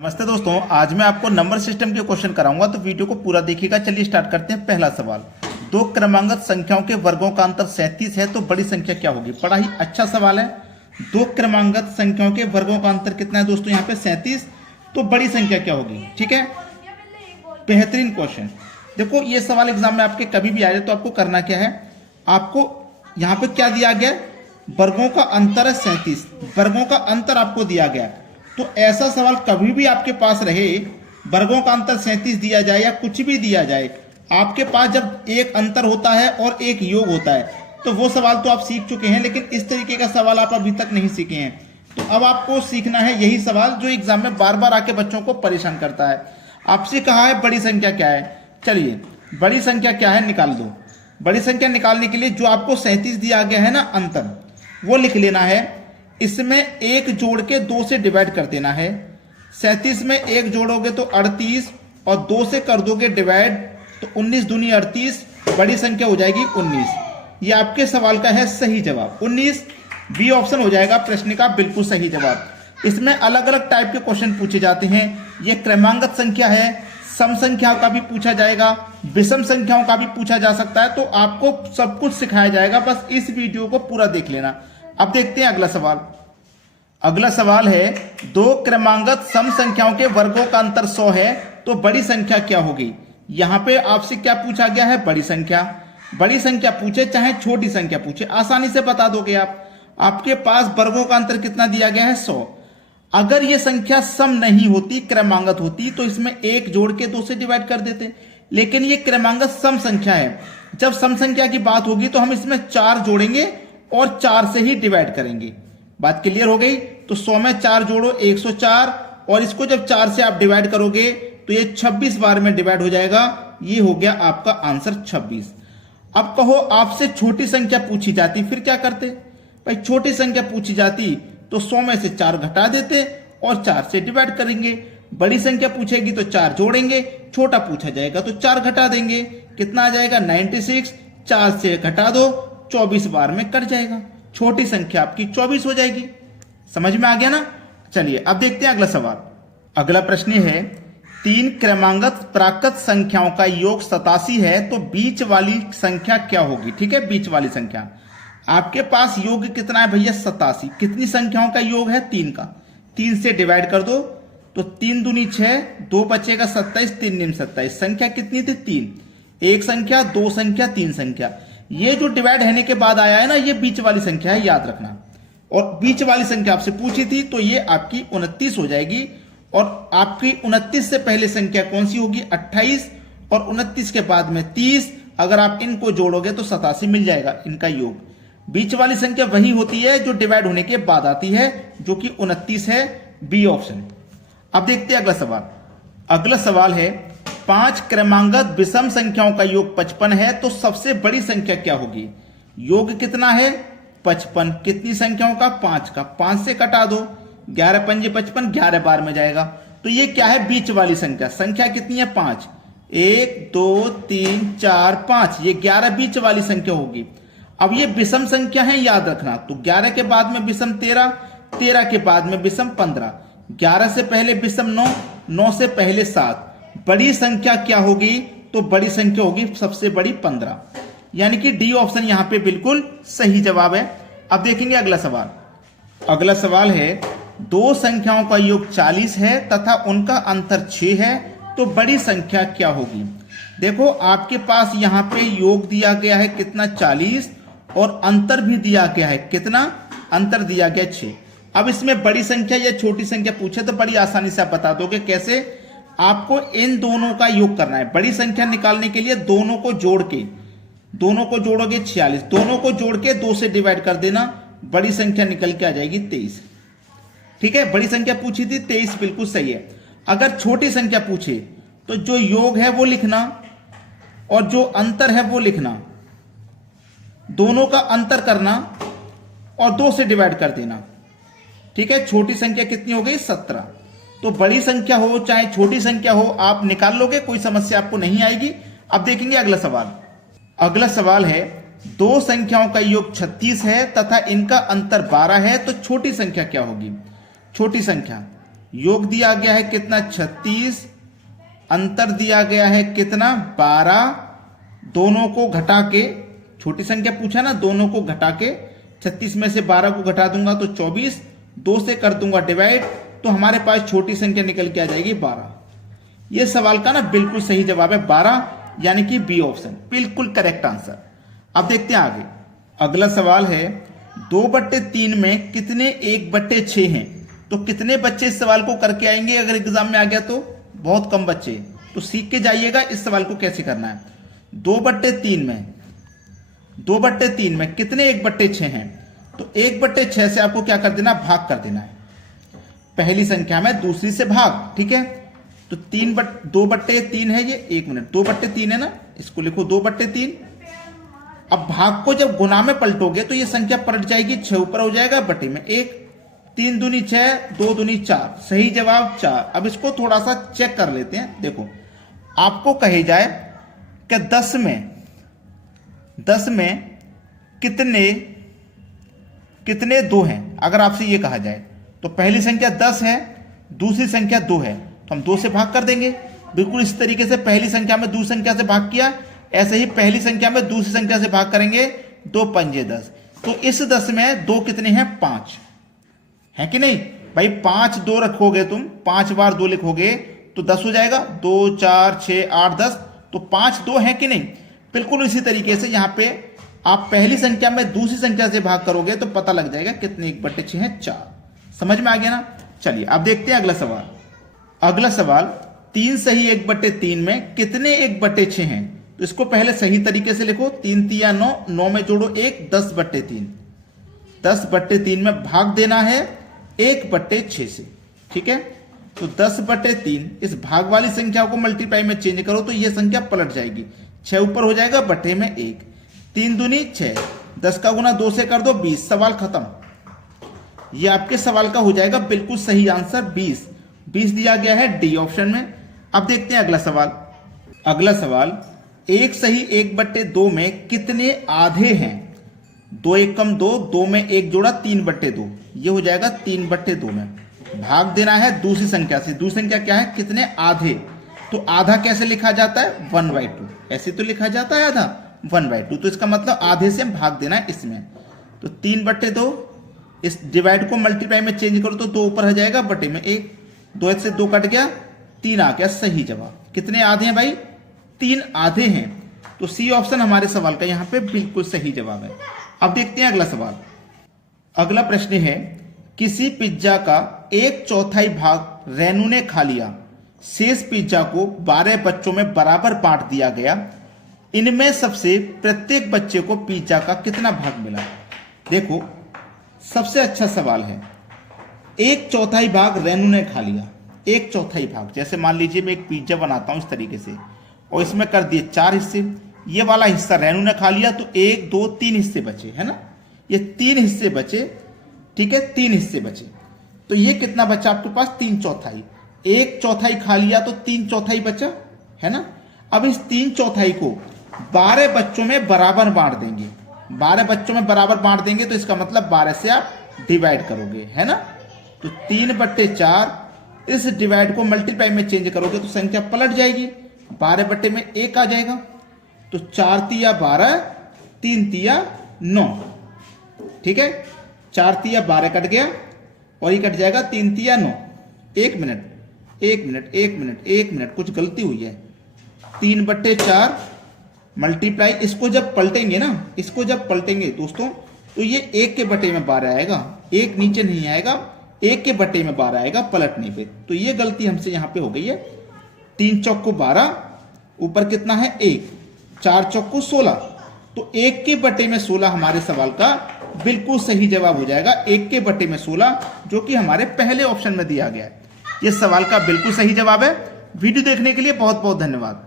नमस्ते दोस्तों, आज मैं आपको नंबर सिस्टम के क्वेश्चन कराऊंगा, तो वीडियो को पूरा देखिएगा। चलिए स्टार्ट करते हैं। पहला सवाल, दो क्रमांकित संख्याओं के वर्गों का अंतर 37 है, तो बड़ी संख्या क्या होगी। बड़ा ही अच्छा सवाल है। दो क्रमांकित संख्याओं के वर्गों का अंतर कितना है दोस्तों, यहाँ पे 37, तो बड़ी संख्या क्या होगी। ठीक है, बेहतरीन क्वेश्चन। देखो ये सवाल एग्जाम में आपके कभी भी आ जाए तो आपको करना क्या है, आपको यहाँ पे क्या दिया गया, वर्गों का अंतर है 37, वर्गों का अंतर आपको दिया गया। तो ऐसा सवाल कभी भी आपके पास रहे, वर्गों का अंतर 37 दिया जाए या कुछ भी दिया जाए, आपके पास जब एक अंतर होता है और एक योग होता है, तो वो सवाल तो आप सीख चुके हैं, लेकिन इस तरीके का सवाल आप अभी तक नहीं सीखे हैं। तो अब आपको सीखना है यही सवाल जो एग्जाम में बार बार आके बच्चों को परेशान करता है। आपसे कहा है बड़ी संख्या क्या है, चलिए बड़ी संख्या क्या है निकाल दो। बड़ी संख्या निकालने के लिए जो आपको 37 दिया गया है ना अंतर, वो लिख लेना है। इसमें एक जोड़ के 2 से डिवाइड कर देना है। 37 में एक जोड़ोगे तो 38 और 2 से कर दोगे डिवाइड तो 19 दूनी 38, बड़ी संख्या हो जाएगी 19। ये आपके सवाल का है सही जवाब 19। बी ऑप्शन हो जाएगा प्रश्न का बिल्कुल सही जवाब। इसमें अलग अलग टाइप के क्वेश्चन पूछे जाते हैं। ये क्रमांकित संख्या है, सम संख्याओं का भी पूछा जाएगा, विषम संख्याओं का भी पूछा जा सकता है। तो आपको सब कुछ सिखाया जाएगा, बस इस वीडियो को पूरा देख लेना। अब देखते हैं अगला सवाल। अगला सवाल है, दो क्रमांकित सम संख्याओं के वर्गों का अंतर 100 है, तो बड़ी संख्या क्या होगी। यहां पे आपसे क्या पूछा गया है, बड़ी संख्या। बड़ी संख्या पूछे चाहे छोटी संख्या पूछे, आसानी से बता दोगे आप। आपके पास वर्गों का अंतर कितना दिया गया है 100। अगर ये संख्या सम नहीं होती, क्रमांकित होती, तो इसमें एक जोड़ के 2 से डिवाइड कर देते, लेकिन ये क्रमांकित सम संख्या है। जब सम संख्या की बात होगी तो हम इसमें 4 जोड़ेंगे और 4 से ही डिवाइड करेंगे। बात क्लियर हो गई। तो 100 में 4 जोड़ो 104, और इसको जब 4 से आप डिवाइड करोगे तो ये 26 बार में डिवाइड हो जाएगा। ये हो गया आपका आंसर 26। अब कहो आपसे छोटी संख्या पूछी जाती, फिर क्या करते भाई। छोटी संख्या पूछी जाती तो 100 में से 4 घटा देते और 4 से डिवाइड करेंगे। बड़ी संख्या पूछेगी तो 4 जोड़ेंगे, छोटा पूछा जाएगा तो 4 घटा देंगे। कितना आ जाएगा 96, 4 से घटा दो 24 बार में कट जाएगा। छोटी संख्या आपकी 24 हो जाएगी। समझ में आ गया ना। चलिए अब देखते हैं अगला सवाल। अगला प्रश्न है, 3 क्रमांकित प्राकृत संख्याओं का योग 87 है, तो बीच वाली संख्या क्या होगी। ठीक है, बीच वाली संख्या। आपके पास योग कितना है भैया 87। कितनी संख्याओं का योग है 3 का। 3 से डिवाइड कर दो तो 3 दूनी 6, 2 बचेगा 27, 3 निम 27। संख्या कितनी थी 3। एक संख्या, 2 संख्या, 3 संख्या। ये जो डिवाइड होने के बाद आया है ना, ये बीच वाली संख्या है, याद रखना। और बीच वाली संख्या आपसे पूछी थी तो ये आपकी 29 हो जाएगी। और आपकी 29 से पहले संख्या कौन सी होगी 28, और 29 के बाद में 30। अगर आप इनको जोड़ोगे तो 87 मिल जाएगा इनका योग। बीच वाली संख्या वही होती है जो डिवाइड होने के बाद आती है, जो कि 29 है, बी ऑप्शन। अब देखते हैं अगला सवाल। अगला सवाल है, 5 क्रमांकित विषम संख्याओं का योग 55 है, तो सबसे बड़ी संख्या क्या होगी। योग कितना है 55। कितनी संख्याओं का 5 का। 5 से कटा दो, 11 पंजे 55, 11 बार में जाएगा। तो ये क्या है बीच वाली संख्या। संख्या कितनी है 5, 1 2 3 4 5, ये 11 बीच वाली संख्या होगी। अब ये विषम संख्या है, याद रखना। तो 11 के बाद में विषम 13, 13 के बाद में विषम 15, 11 से पहले विषम 9, 9 से पहले 7। बड़ी संख्या क्या होगी, तो बड़ी संख्या होगी सबसे बड़ी 15, यानी कि डी ऑप्शन यहां पे बिल्कुल सही जवाब है। अब देखेंगे अगला सवाल। अगला सवाल है, 2 संख्याओं का योग 40 है तथा उनका अंतर 6 है, तो बड़ी संख्या क्या होगी। देखो आपके पास यहां पे योग दिया गया है कितना 40, और अंतर भी दिया गया है कितना, अंतर दिया गया 6। अब इसमें बड़ी संख्या या छोटी संख्या पूछे तो बड़ी आसानी से आप बता दोगे कैसे। आपको इन दोनों का योग करना है। बड़ी संख्या निकालने के लिए दोनों को जोड़ के, दोनों को जोड़ोगे 46, दोनों को जोड़ के 2 से डिवाइड कर देना, बड़ी संख्या निकल के आ जाएगी 23। ठीक है, बड़ी संख्या पूछी थी 23, बिल्कुल सही है। अगर छोटी संख्या पूछे तो जो योग है वो लिखना और जो अंतर है वो लिखना, दोनों का अंतर करना और 2 से डिवाइड कर देना। ठीक है, छोटी संख्या कितनी हो गई 17। तो बड़ी संख्या हो चाहे छोटी संख्या हो, आप निकाल लोगे, कोई समस्या आपको नहीं आएगी। अब देखेंगे अगला सवाल। अगला सवाल है, 2 संख्याओं का योग 36 है तथा इनका अंतर 12 है, तो छोटी संख्या क्या होगी। छोटी संख्या योग दिया गया है कितना 36, अंतर दिया गया है कितना 12, दोनों को घटा के, छोटी संख्या पूछा ना, दोनों को घटा के 36 में से 12 को घटा दूंगा तो 24, 2 से कर दूंगा डिवाइड, तो हमारे पास छोटी संख्या निकल के आ जाएगी 12। ये सवाल का ना बिल्कुल सही जवाब है 12, यानी कि बी ऑप्शन बिल्कुल करेक्ट आंसर। अब देखते हैं आगे। अगला सवाल है 2/3 में कितने 1/6 हैं? तो कितने बच्चे इस सवाल को करके आएंगे अगर एग्जाम में आ गया? तो बहुत कम बच्चे, तो सीख के जाइएगा इस सवाल को कैसे करना है। 2/3 में कितने 1/6 हैं? तो 1/6 से आपको क्या कर देना, भाग कर देना है। पहली संख्या में दूसरी से भाग, ठीक है। तो 2/3 है ये, 1 मिनट, 2/3 है ना, इसको लिखो 2/3। अब भाग को जब गुना में पलटोगे तो ये संख्या पलट जाएगी, 6 ऊपर हो जाएगा, बटे में 1, 3 दूनी 6, 2 दूनी 4, सही जवाब 4। अब इसको थोड़ा सा चेक कर लेते हैं। देखो, आपको कहे जाए कि 10 में कितने 2 हैं, अगर आपसे ये कहा जाए, तो पहली संख्या 10 है, दूसरी संख्या 2 है, तो हम 2 से भाग कर देंगे। बिल्कुल इस तरीके से पहली संख्या में दूसरी संख्या से भाग किया, ऐसे ही पहली संख्या में दूसरी संख्या से भाग करेंगे, 2 पंजे 10। तो इस 10 में 2 कितने हैं, 5 है कि नहीं भाई? 5 2 रखोगे तुम, 5 बार 2 लिखोगे तो 10 हो जाएगा, 2 4 6 8 10, तो 5 2 है कि नहीं? बिल्कुल इसी तरीके से यहाँ पे आप पहली संख्या में दूसरी संख्या से भाग करोगे तो पता लग जाएगा कितने 1/6 हैं, 4। समझ में आ गया ना? चलिए अब देखते हैं अगला सवाल। अगला सवाल 3 सही 1/3 में कितने 1/6 हैं? तो इसको पहले सही तरीके से लिखो, 3 तिया 9, 9 में जोड़ो 1, 10/3। 10/3 में भाग देना है 1/6 से, ठीक है। तो 10/3 इस भाग वाली संख्या को मल्टीप्लाई में चेंज करो तो यह संख्या पलट जाएगी, 6 ऊपर हो जाएगा, बटे में 1, 3 दूनी 6, 10 का गुना 2 से कर दो 20, सवाल खत्म। ये आपके सवाल का हो जाएगा बिल्कुल सही आंसर 20। 20 दिया गया है डी ऑप्शन में। अब देखते हैं अगला सवाल। अगला सवाल 1 सही 1/2 में कितने आधे हैं? 2 1 कम 2, 2 में 1 जोड़ा 3/2, ये हो जाएगा 3/2 में। भाग देना है दूसरी संख्या से, दूसरी संख्या क्या है, कितने आधे? तो आधा कैसे लिखा जाता है, 1/2, ऐसे तो लिखा जाता है आधा, 1/2। तो इसका मतलब आधे से भाग देना है इसमें। तो 3/2, इस डिवाइड को मल्टीप्लाई में चेंज करो तो 2 ऊपर हो जाएगा, बटे में 1, 2 से 2 कट गया, 3 आ गया सही जवाब। कितने आधे हैं भाई, 3 आधे हैं। तो सी ऑप्शन हमारे सवाल का यहाँ पे बिल्कुल सही जवाब है। अब देखते हैं अगला सवाल। अगला प्रश्न है, किसी पिज्जा का 1/4 भाग रेनू ने खा लिया, शेष पिज्जा को 12 बच्चों में बराबर बांट दिया गया, इनमें सबसे प्रत्येक बच्चे को पिज्जा का कितना भाग मिला? देखो, सबसे अच्छा सवाल है। 1/4 भाग रेनू ने खा लिया, 1/4 भाग, जैसे मान लीजिए मैं एक पिज्जा बनाता हूं इस तरीके से, और इसमें कर दिए 4 हिस्से, ये वाला हिस्सा रेनू ने खा लिया, तो 1 2 3 हिस्से बचे, है ना, ये 3 हिस्से बचे, ठीक है, 3 हिस्से बचे। तो ये कितना बचा आपके पास, 3/4। 1/4 खा लिया तो 3/4 बचा, है ना। अब इस 3/4 को 12 बच्चों में बराबर बांट देंगे, 12 बच्चों में बराबर बांट देंगे तो इसका मतलब 12 से आप डिवाइड करोगे, है ना। तो 3/4, इस डिवाइड को मल्टीप्लाई में चेंज करोगे तो संख्या पलट जाएगी, 12 बटे में 1 आ जाएगा। तो 4 तिया 12, 3 तिया 9, ठीक है, 4 तिया 12 कट गया और ये कट जाएगा 3 तिया 9। 1 मिनट, कुछ गलती हुई है। 3/4 मल्टीप्लाई, इसको जब पलटेंगे ना, इसको जब पलटेंगे दोस्तों, तो ये 1 के बटे में 12 आएगा, 1 नीचे नहीं आएगा, 1 के बटे में 12 आएगा पलटने पे। तो ये गलती हमसे यहाँ पे हो गई है। 3 चौक 12, ऊपर कितना है 1, 4 चौक 16, तो 1 के बटे में 16 हमारे सवाल का बिल्कुल सही जवाब हो जाएगा, 1 के बटे में 16, जो कि हमारे पहले ऑप्शन में दिया गया है। ये सवाल का बिल्कुल सही जवाब है। वीडियो देखने के लिए बहुत बहुत धन्यवाद।